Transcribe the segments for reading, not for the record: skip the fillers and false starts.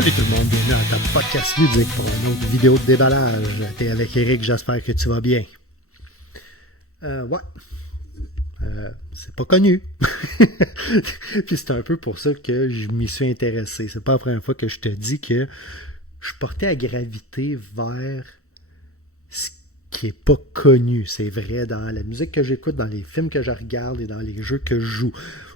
Salut tout le monde, bienvenue à ta podcast ludique pour une autre vidéo de déballage. T'es avec Eric, j'espère que tu vas bien. C'est pas connu. Puis c'est un peu pour ça que je m'y suis intéressé. C'est pas la première fois que je te dis que je portais à graviter vers ce qui est pas connu. C'est vrai dans la musique que j'écoute, dans les films que je regarde et dans les jeux que je joue.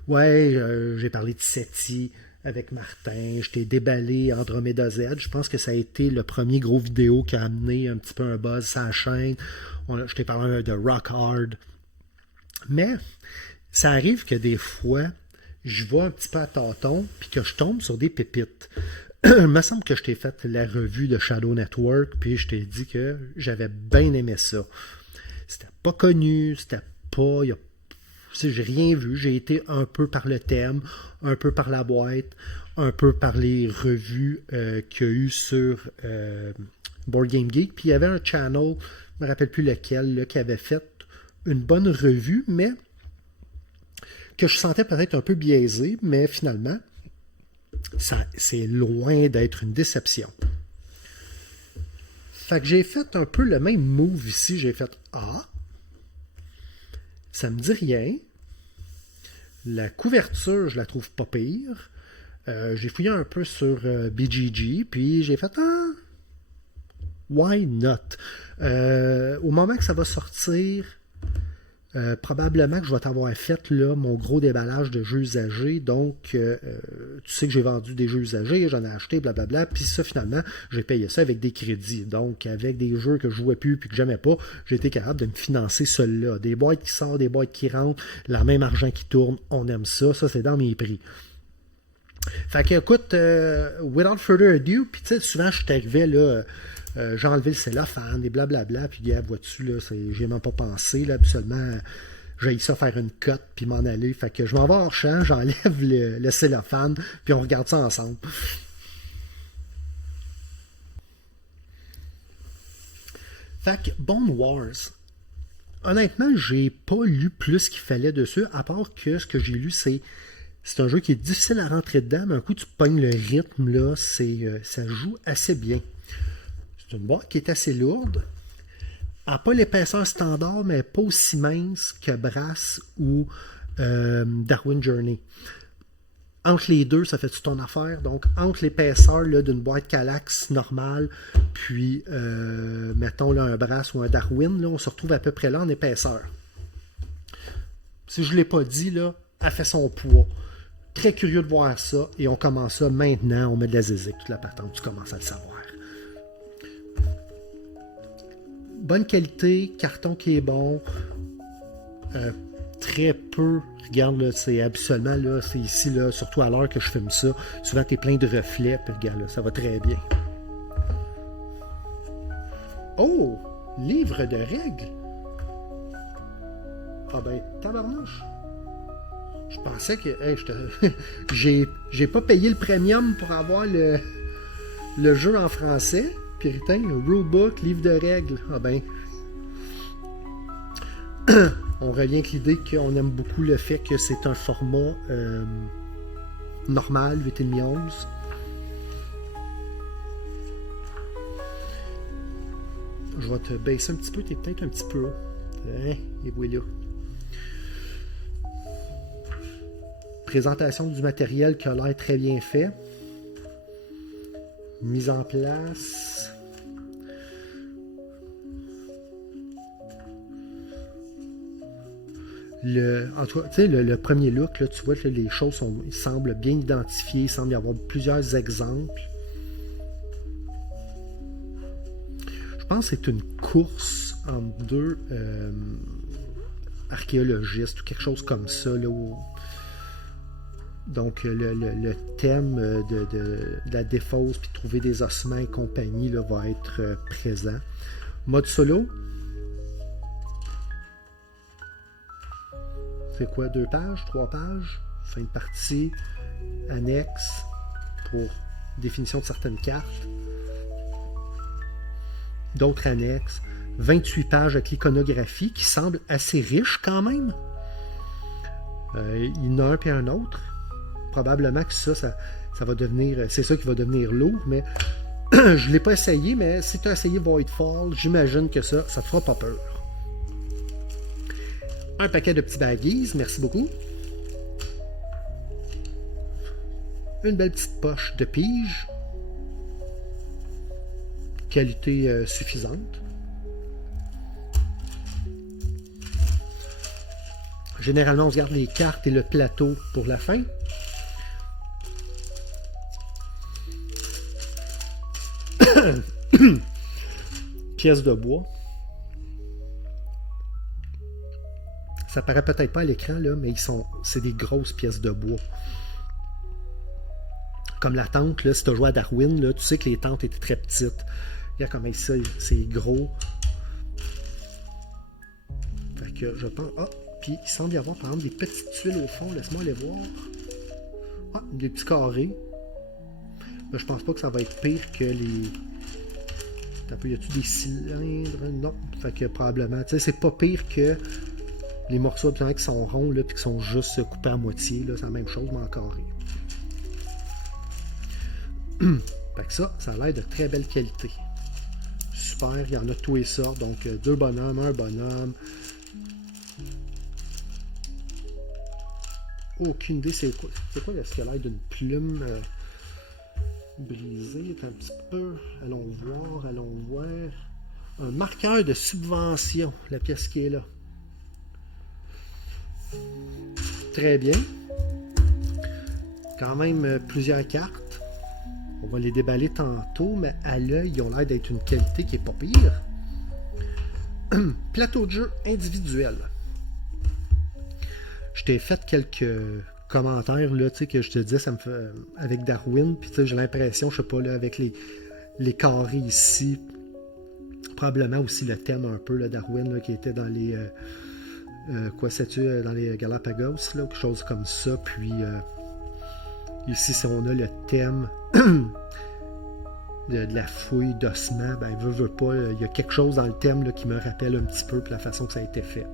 Ouais, j'ai parlé de SETI avec Martin, je t'ai déballé Andromeda Z. Je pense que ça a été le premier gros vidéo qui a amené un petit peu un buzz sur la chaîne. Je t'ai parlé de Rock Hard. Mais ça arrive que des fois, je vais un petit peu à tâtons puis que je tombe sur des pépites. Il me semble que je t'ai fait la revue de Shadow Network puis je t'ai dit que j'avais bien aimé ça. C'était pas connu, c'était pas... J'ai rien vu, j'ai été un peu par le thème, un peu par la boîte, un peu par les revues qu'il y a eu sur Board Game Geek. Puis il y avait un channel, je ne me rappelle plus lequel, là, qui avait fait une bonne revue, mais que je sentais peut-être un peu biaisé, mais finalement, c'est loin d'être une déception. Fait que j'ai fait un peu le même move ici, j'ai fait « Ah ». Ça me dit rien. La couverture, je la trouve pas pire. J'ai fouillé un peu sur BGG, puis j'ai fait « Ah, why not? » Au moment que ça va sortir, probablement que je vais t'avoir fait là, mon gros déballage de jeux usagés. Donc, tu sais que j'ai vendu des jeux usagés, j'en ai acheté, blablabla. Puis ça, finalement, j'ai payé ça avec des crédits. Donc, avec des jeux que je jouais plus et que j'aimais pas, j'ai été capable de me financer ceux-là. Des boîtes qui sortent, des boîtes qui rentrent, le même argent qui tourne, on aime ça. Ça, c'est dans mes prix. Fait que, écoute, without further ado, puis tu sais, souvent, je t'arrivais là... j'ai enlevé le cellophane et blablabla, puis vois-tu, là, j'ai même pas pensé, là, absolument, j'ai ça faire une cote, puis m'en aller, fait que je m'en vais hors champ, j'enlève le cellophane, puis on regarde ça ensemble. Fait que Bone Wars, honnêtement, j'ai pas lu plus qu'il fallait dessus, à part que ce que j'ai lu, c'est un jeu qui est difficile à rentrer dedans, mais un coup tu pognes le rythme, là, ça joue assez bien. C'est une boîte qui est assez lourde. Elle n'a pas l'épaisseur standard, mais pas aussi mince que Brass ou Darwin Journey. Entre les deux, ça fait-tu ton affaire? Donc, entre l'épaisseur d'une boîte Kallax normale, puis, mettons là, un Brass ou un Darwin, là, on se retrouve à peu près là en épaisseur. Si je ne l'ai pas dit, là, elle fait son poids. Très curieux de voir ça, et on commence ça maintenant. On met de la zézique, toute la patente, tu commences à le savoir. Bonne qualité, carton qui est bon, très peu, regarde là, c'est habituellement là, c'est ici là, surtout à l'heure que je filme ça, souvent t'es plein de reflets, puis regarde là, ça va très bien. Oh, livre de règles. Ah ben, tabarnouche. Je pensais que, hey, j'ai pas payé le premium pour avoir le jeu en français. Puritain, le rulebook, livre de règles. Ah ben. On revient avec l'idée qu'on aime beaucoup le fait que c'est un format normal, 8,5 11. Je vais te baisser un petit peu, t'es peut-être un petit peu haut. Hein? Et voilà. Présentation du matériel qui a l'air très bien fait. Mise en place. En tout cas, tu sais, le premier look, là, tu vois que les choses ils semblent bien identifiées, il semble y avoir plusieurs exemples. Je pense que c'est une course entre deux archéologistes ou quelque chose comme ça. Là, donc, le thème de la défausse puis de trouver des ossements et compagnie là, va être présent. Mode solo. C'est quoi, 2 pages, 3 pages? Fin de partie, annexe pour définition de certaines cartes. D'autres annexes. 28 pages avec l'iconographie qui semble assez riche quand même. Il y en a un puis un autre. Probablement que ça ça va devenir, c'est ça qui va devenir lourd, mais je ne l'ai pas essayé, mais si tu as essayé Voidfall, j'imagine que ça te fera pas peur. Un paquet de petits baggies, merci beaucoup. Une belle petite poche de pige. Qualité suffisante. Généralement, on se garde les cartes et le plateau pour la fin. Pièces de bois. Ça paraît peut-être pas à l'écran, là, mais c'est des grosses pièces de bois. Comme la tente, là, si tu as joué à Darwin, là, tu sais que les tentes étaient très petites. Regarde comment ça, c'est gros. Fait que je pense... Ah, puis il semble y avoir par exemple des petites tuiles au fond. Laisse-moi aller voir. Ah, des petits carrés. Là, je pense pas que ça va être pire que les... Y a-tu des cylindres? Non. Fait que probablement, tu sais, c'est pas pire que les morceaux qui sont ronds là, puis qui sont juste coupés à moitié. C'est la même chose, mais en carré. Fait que ça a l'air de très belle qualité. Super, il y en a tous les sortes. Donc, deux bonhommes, un bonhomme. Aucune idée, c'est quoi ce qu'il a l'air d'une plume brisée? Un petit peu. Allons voir. Un marqueur de subvention, la pièce qui est là. Très bien. Quand même plusieurs cartes. On va les déballer tantôt, mais à l'œil, ils ont l'air d'être une qualité qui est pas pire. Plateau de jeu individuel. Je t'ai fait quelques commentaires là, que je te disais, ça me fait avec Darwin, puis j'ai l'impression, je sais pas, là, avec les carrés ici, probablement aussi le thème un peu, là, Darwin, là, qui était dans les dans les Galapagos, là, quelque chose comme ça, puis ici, si on a le thème de la fouille d'ossements, ben veut pas, il y a quelque chose dans le thème là, qui me rappelle un petit peu la façon que ça a été fait.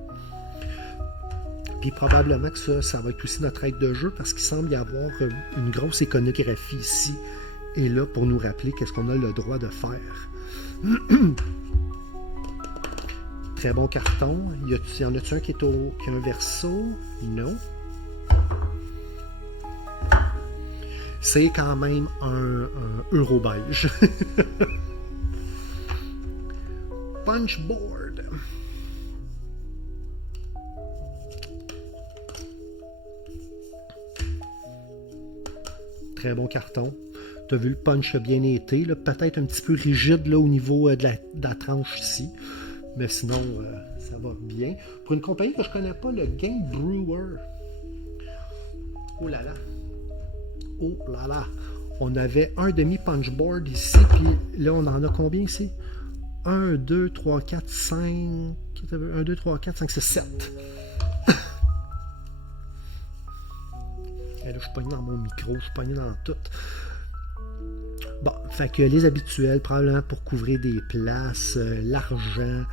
Puis probablement que ça va être aussi notre aide de jeu parce qu'il semble y avoir une grosse iconographie ici et là pour nous rappeler qu'est-ce qu'on a le droit de faire. Très bon carton. Y en a-tu un qui a un verso? Non. C'est quand même un euro beige. Punchboard. Très bon carton. Tu as vu le punch bien été. Peut-être un petit peu rigide là, au niveau de la tranche ici. Mais sinon, ça va bien. Pour une compagnie que je connais pas, le Game Brewer. Oh là là. Oh là là. On avait un demi-punchboard ici. Puis là, on en a combien ici? 1, 2, 3, 4, 5... 1, 2, 3, 4, 5, 6, 7. Et là, je suis pogné dans mon micro. Je suis pogné dans tout. Bon, fait que les habituels, probablement pour couvrir des places, l'argent,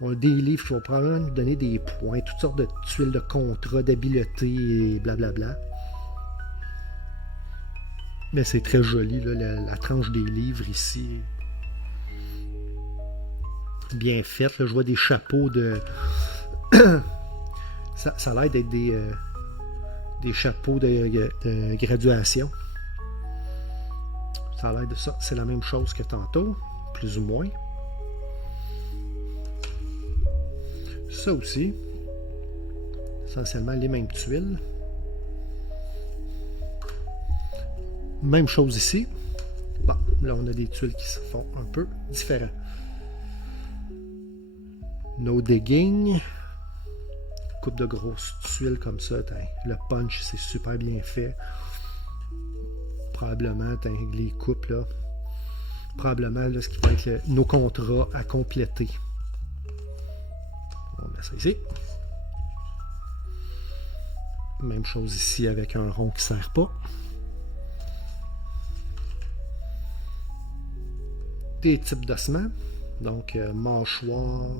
des livres qui vont probablement nous donner des points, toutes sortes de tuiles de contrat, d'habileté et blablabla. Mais c'est très joli, là, la tranche des livres ici. Bien faite. Là, je vois des chapeaux de... ça a l'air d'être des chapeaux de graduation. Ça a l'air de ça. C'est la même chose que tantôt, plus ou moins. Ça aussi. Essentiellement les mêmes tuiles. Même chose ici. Bon, là on a des tuiles qui se font un peu différents. No digging. Coupe de grosses tuiles comme ça. Le punch, c'est super bien fait. Probablement, les coupes là. Probablement là, ce qui va être nos contrats à compléter. On met ça ici. Même chose ici avec un rond qui ne sert pas. Des types d'ossements. Donc, mâchoire,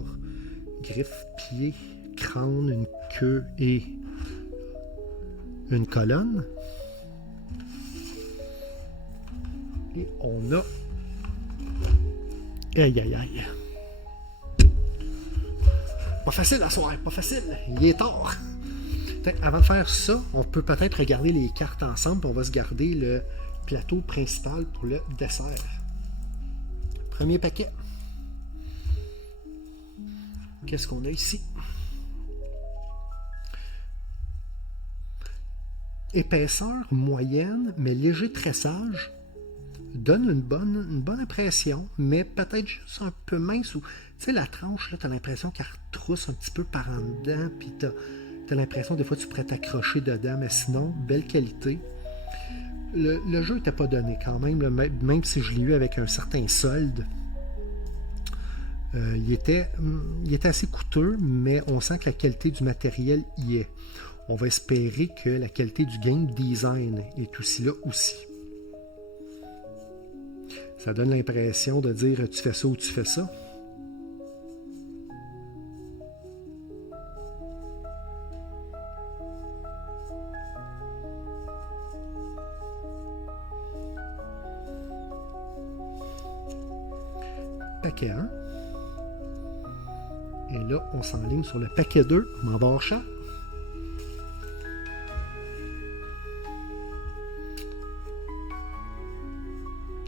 griffe, pied, crâne, une queue et une colonne. Et on a... Aïe, aïe, aïe. Pas facile à soir, pas facile. Il est tard. Avant de faire ça, on peut peut-être regarder les cartes ensemble, puis on va se garder le plateau principal pour le dessert. Premier paquet. Qu'est-ce qu'on a ici? Épaisseur moyenne, mais léger tressage. Donne une bonne impression, mais peut-être juste un peu mince. Tu sais, la tranche, là, tu as l'impression qu'elle retrousse un petit peu par en dedans, puis tu as l'impression des fois tu pourrais t'accrocher dedans, mais sinon, belle qualité. Le jeu n'était pas donné quand même, là, même si je l'ai eu avec un certain solde. Il était assez coûteux, mais on sent que la qualité du matériel y est. On va espérer que la qualité du game design est aussi là aussi. Ça donne l'impression de dire tu fais ça ou tu fais ça. Paquet 1. Et là, on s'enligne sur le paquet 2. On m'en va hors champ.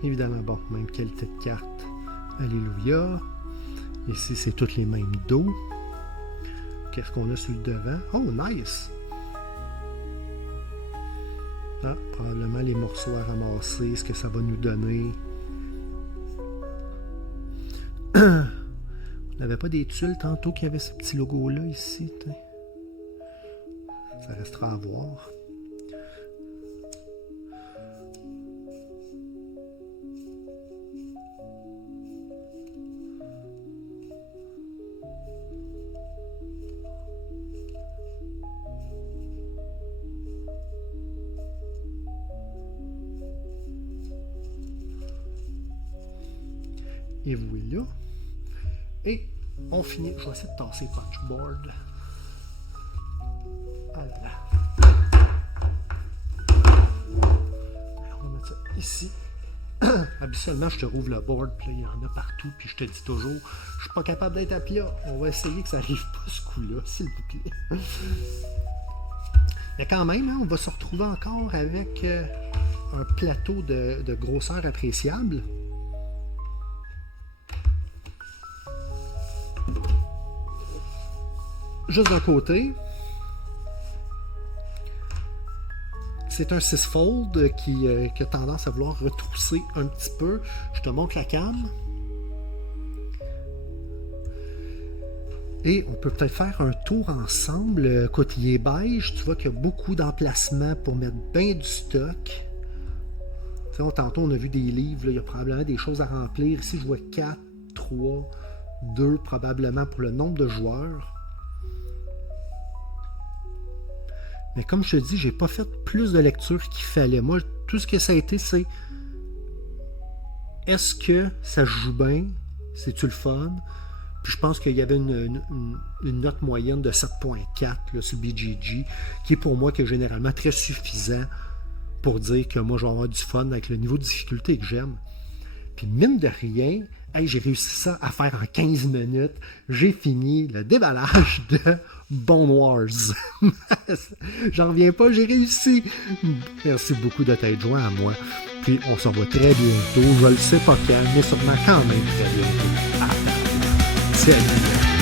Évidemment, bon, même qualité de carte. Alléluia. Ici, c'est toutes les mêmes dos. Qu'est-ce qu'on a sur le devant? Oh, nice! Ah, probablement les morceaux à ramasser, ce que ça va nous donner. On n'avait pas des tuiles tantôt qui avaient ce petit logo-là ici. Ça restera à voir. Et voilà. Et on finit. Je vais essayer de tasser Punchboard. Voilà. On va mettre ça ici. Habituellement, je te rouvre le board, puis là, il y en a partout, puis je te dis toujours, je suis pas capable d'être à plat. On va essayer que ça arrive pas ce coup-là, s'il vous plaît. Mais quand même, hein, on va se retrouver encore avec un plateau de grosseur appréciable. Juste d'un côté, c'est un 6-fold qui a tendance à vouloir retrousser un petit peu. Je te montre la cam. Et on peut peut-être faire un tour ensemble. Côté beige, tu vois qu'il y a beaucoup d'emplacements pour mettre bien du stock. Tu sais, tantôt, on a vu des livres. Là, il y a probablement des choses à remplir. Ici, je vois 4, 3, 2 probablement pour le nombre de joueurs. Mais comme je te dis, j'ai pas fait plus de lecture qu'il fallait. Moi, tout ce que ça a été, c'est est-ce que ça se joue bien? C'est-tu le fun? Puis je pense qu'il y avait une note moyenne de 7.4 sur BGG, qui est pour moi que généralement très suffisant pour dire que moi, je vais avoir du fun avec le niveau de difficulté que j'aime. Puis mine de rien, hey, j'ai réussi ça à faire en 15 minutes. J'ai fini le déballage de Bone Wars. J'en reviens pas, j'ai réussi. Merci beaucoup de t'être joint à moi. Puis on se revoit très bientôt. Je le sais pas quand, mais sûrement quand même très bientôt. Salut!